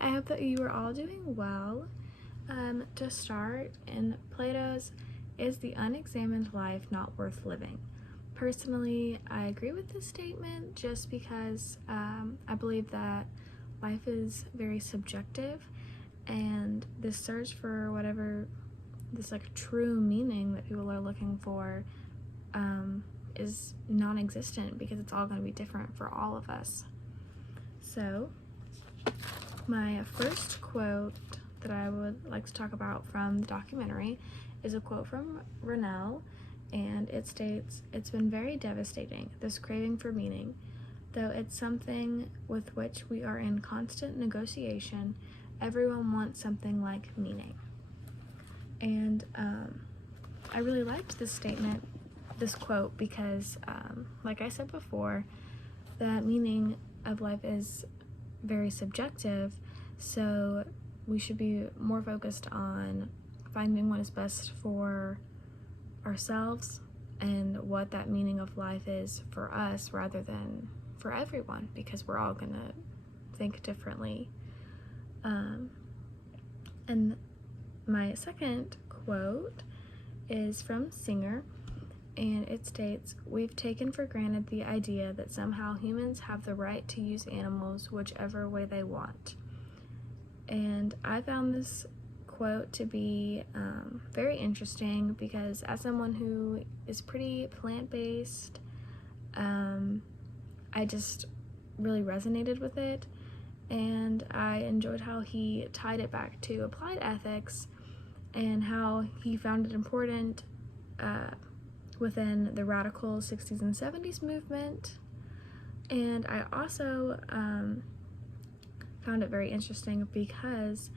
Hi, I hope that you are all doing well. To start, in Plato's Is the Unexamined Life Not Worth Living? Personally, I agree with this statement just because I believe that life is very subjective, and this search for whatever this true meaning that people are looking for is non-existent because it's all going to be different for all of us. So my first quote that I would like to talk about from the documentary is a quote from Rennell, and it states, "It's been very devastating, this craving for meaning. Though it's something with which we are in constant negotiation, everyone wants something like meaning." And I really liked this quote, because like I said before, the meaning of life is very subjective, so we should be more focused on finding what is best for ourselves and what that meaning of life is for us rather than for everyone, because we're all gonna think differently. And my second quote is from Singer, and it states, "We've taken for granted the idea that somehow humans have the right to use animals whichever way they want." And I found this quote to be very interesting because as someone who is pretty plant-based, I just really resonated with it, and I enjoyed how he tied it back to applied ethics and how he found it important within the radical 60s and 70s movement. And I also found it very interesting because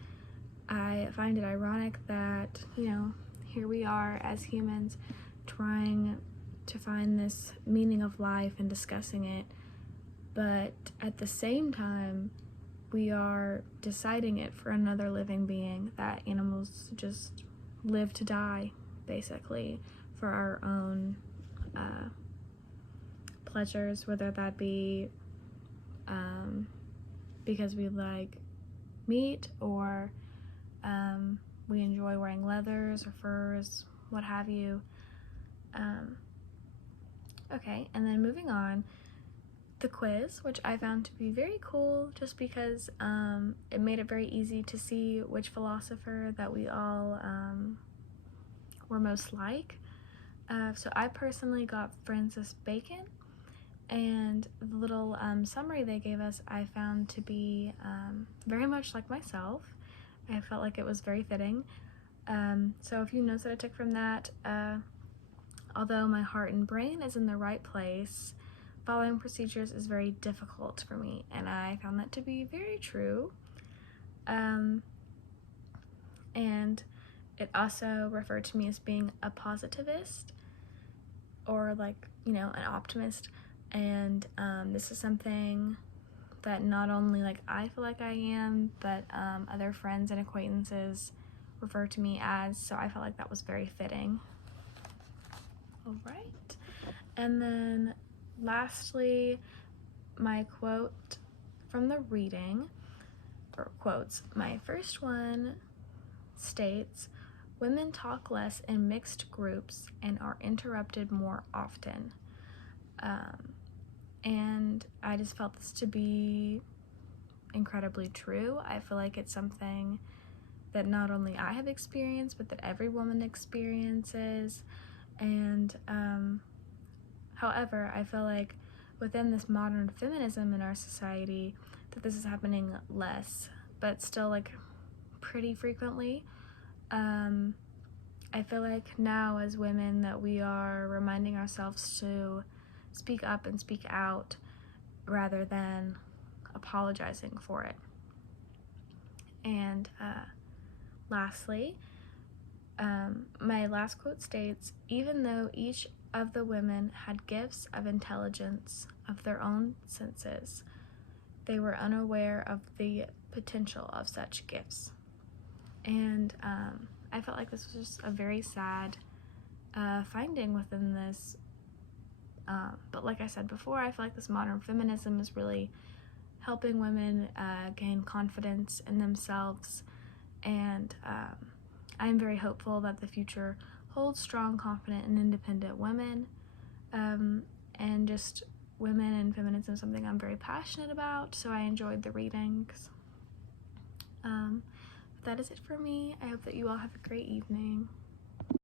I find it ironic that, here we are as humans trying to find this meaning of life and discussing it, but at the same time we are deciding it for another living being, that animals just live to die, basically, for our own pleasures, whether that be because we like meat or we enjoy wearing leathers or furs, what have you. Okay, and then moving on, the quiz, which I found to be very cool just because it made it very easy to see which philosopher that we all were most like. So I personally got Francis Bacon, and the little summary they gave us I found to be very much like myself. I felt like it was very fitting. So a few notes that I took from that: although my heart and brain is in the right place, following procedures is very difficult for me, and I found that to be very true. And it also referred to me as being a positivist, or an optimist, and this is something that not only I feel like I am, but other friends and acquaintances refer to me as, so I felt like that was very fitting. All right, and then lastly, my quote from the reading, or quotes. My first one states, "Women talk less in mixed groups and are interrupted more often." And I just felt this to be incredibly true. I feel like it's something that not only I have experienced, but that every woman experiences. And however, I feel like within this modern feminism in our society that this is happening less, but still pretty frequently. I feel like now as women that we are reminding ourselves to speak up and speak out rather than apologizing for it. And lastly, my last quote states, "Even though each of the women had gifts of intelligence of their own senses, they were unaware of the potential of such gifts." And I felt like this was just a very sad finding within this. But like I said before, I feel like this modern feminism is really helping women gain confidence in themselves, and I am very hopeful that the future holds strong, confident, and independent women, and just women and feminism is something I'm very passionate about, so I enjoyed the readings. That is it for me. I hope that you all have a great evening.